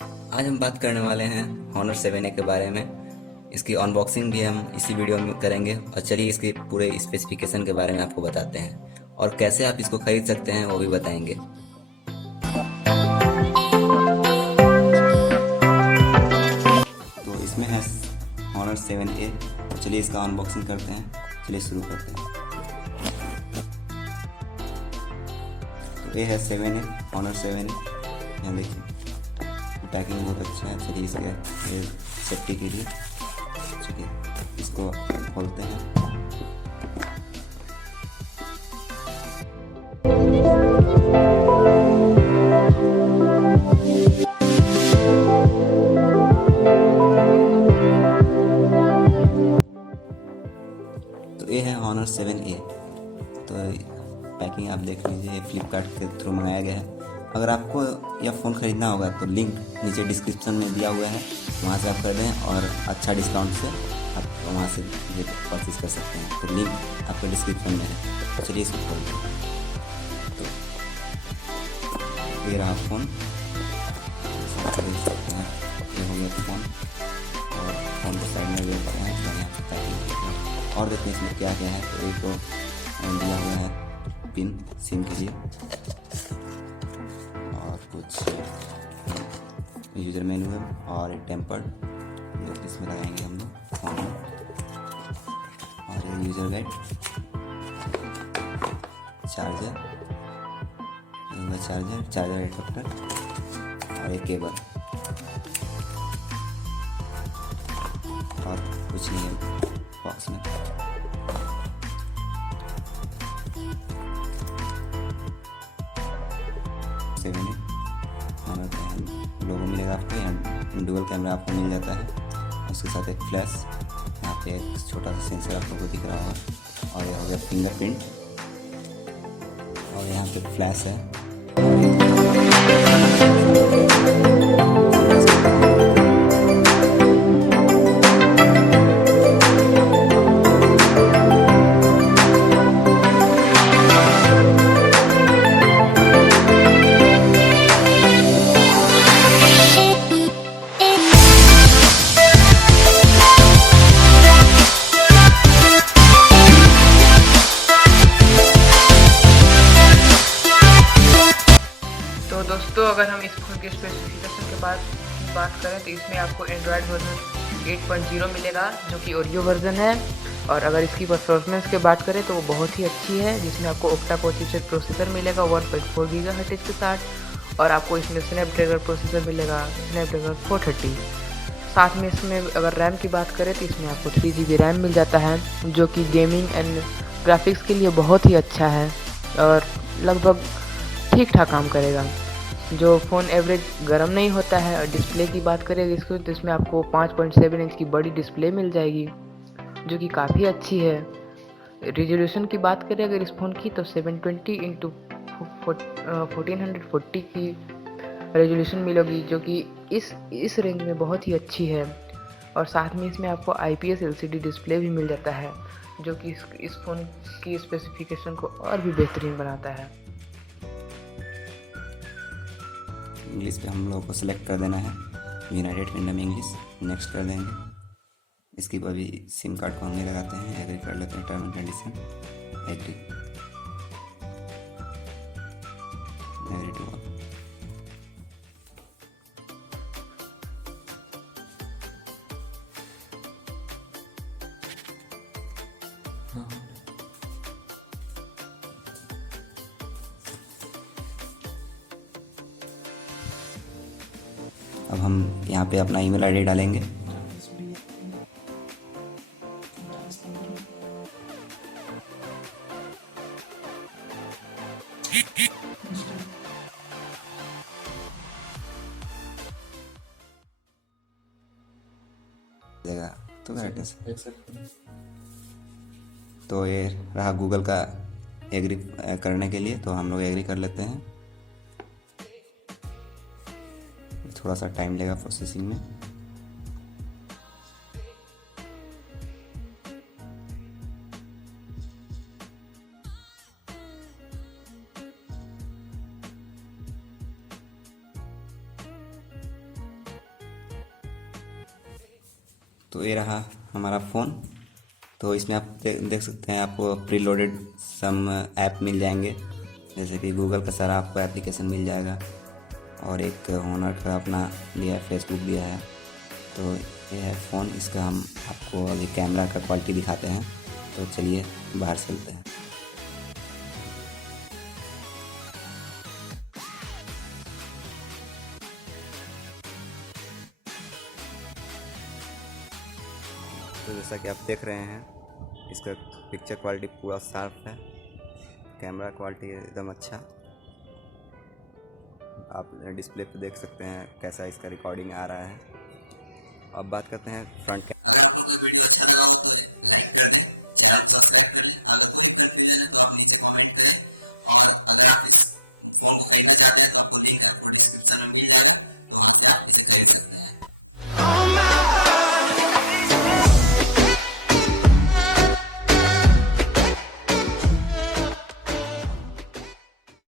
आज हम बात करने वाले हैं Honor 7A के बारे में। इसकी अनबॉक्सिंग भी हम इसी वीडियो में करेंगे और चलिए इसके पूरे स्पेसिफिकेशन के बारे में आपको बताते हैं और कैसे आप इसको खरीद सकते हैं वो भी बताएंगे। तो इसमें है Honor 7A। तो चलिए इसका अनबॉक्सिंग करते हैं। चलिए शुरू करते हैं। तो ये है 7A, Honor 7A। यहाँ देखिए पैकिंग बहुत अच्छा है। चलिए इसके सेफ्टी के लिए चलिए इसको खोलते हैं। तो ये है Honor 7A। तो पैकिंग आप देख लीजिए, ये फ्लिपकार्ट के थ्रू मंगाया गया है। अगर आपको यह फ़ोन ख़रीदना होगा तो लिंक नीचे डिस्क्रिप्शन में दिया हुआ है, वहाँ से आप कर दें और अच्छा डिस्काउंट से आप वहाँ से ये परचेज कर सकते हैं। तो लिंक आपके डिस्क्रिप्शन में है। तो चलिए इसको खोलते हैं। तो ये रहा फ़ोन, देख सकते हैं। ये हो गया फ़ोन और फ़ोन को साइड में भी रखते हैं। तो यहाँ पे पैकिंग और देखते हैं इसमें क्या क्या है। तो एक तो दिया हुआ है पिन सिम के लिए और कुछ यूज़र मैनुअल और एक टेम्पर्ड जो इसमें लगाएंगे हम लोग फ़ोन में, और एक user guide, charger, charger adapter और एक केबल और कुछ नहीं है बॉक्स में। लोगो मिलेगा आपको, यहाँ डुअल कैमरा आपको मिल जाता है। उसके साथ एक फ्लैश, यहाँ पे एक छोटा सा सेंसर आप लोगों को दिख रहा होगा, और यह हो गया फिंगरप्रिंट, और यहाँ पे फ्लैश है। तो दोस्तों, अगर हम इस फोन के स्पेसिफिकेशन के बाद बात करें तो इसमें आपको एंड्रॉयड वर्जन 8.0 मिलेगा, जो कि ओरियो वर्जन है। और अगर इसकी परफॉर्मेंस की बात करें तो वो बहुत ही अच्छी है, जिसमें आपको ओक्टा कोर चिपसेट प्रोसेसर मिलेगा 1.4 गीगाहर्ट्ज़ के साथ, और आपको इसमें स्नैपड्रैगन प्रोसेसर मिलेगा, स्नैपड्रैगन 430। साथ में इसमें अगर रैम की बात करें तो इसमें आपको 3 GB रैम मिल जाता है, जो कि गेमिंग एंड ग्राफिक्स के लिए बहुत ही अच्छा है और लगभग ठीक ठाक काम करेगा। जो फ़ोन एवरेज गर्म नहीं होता है। और डिस्प्ले की बात करें इसको तो इसमें आपको 5.7 इंच की बड़ी डिस्प्ले मिल जाएगी, जो कि काफ़ी अच्छी है। रिजोल्यूशन की बात करें अगर इस फ़ोन की तो 720 इंटू 1440 की रेजोल्यूशन मिलेगी, जो कि इस रेंज में बहुत ही अच्छी है। और साथ में इसमें आपको IPS LCD डिस्प्ले भी मिल जाता है, जो कि इस फ़ोन की स्पेसिफिकेशन को और भी बेहतरीन बनाता है। इंग्लिश पे हम लोगों को सिलेक्ट कर देना है, यूनाइटेड किंगडम इंग्लिश, नेक्स्ट कर देंगे। इसकी अभी सिम कार्ड को हम नहीं लगाते हैं, एग्री कर लेते हैं, term and condition agree to all. अब हम यहाँ पे अपना ईमेल आईडी डालेंगे। तो एड्रेस, तो ये रहा गूगल का एग्री करने के लिए। तो हम लोग एग्री कर लेते हैं। थोड़ा सा टाइम लेगा प्रोसेसिंग में। तो ये रहा हमारा फ़ोन। तो इसमें आप देख सकते हैं, आपको प्री लोडेड सम ऐप मिल जाएंगे, जैसे कि गूगल का सारा आपको एप्लीकेशन मिल जाएगा, और एक होनर का अपना दिया है, फेसबुक दिया है। तो ये है फ़ोन। इसका हम आपको अभी कैमरा का क्वालिटी दिखाते हैं। तो चलिए बाहर चलते हैं। तो जैसा कि आप देख रहे हैं, इसका पिक्चर क्वालिटी पूरा साफ है, कैमरा क्वालिटी एकदम अच्छा। आप डिस्प्ले पे देख सकते हैं कैसा इसका रिकॉर्डिंग आ रहा है। अब बात करते हैं फ्रंट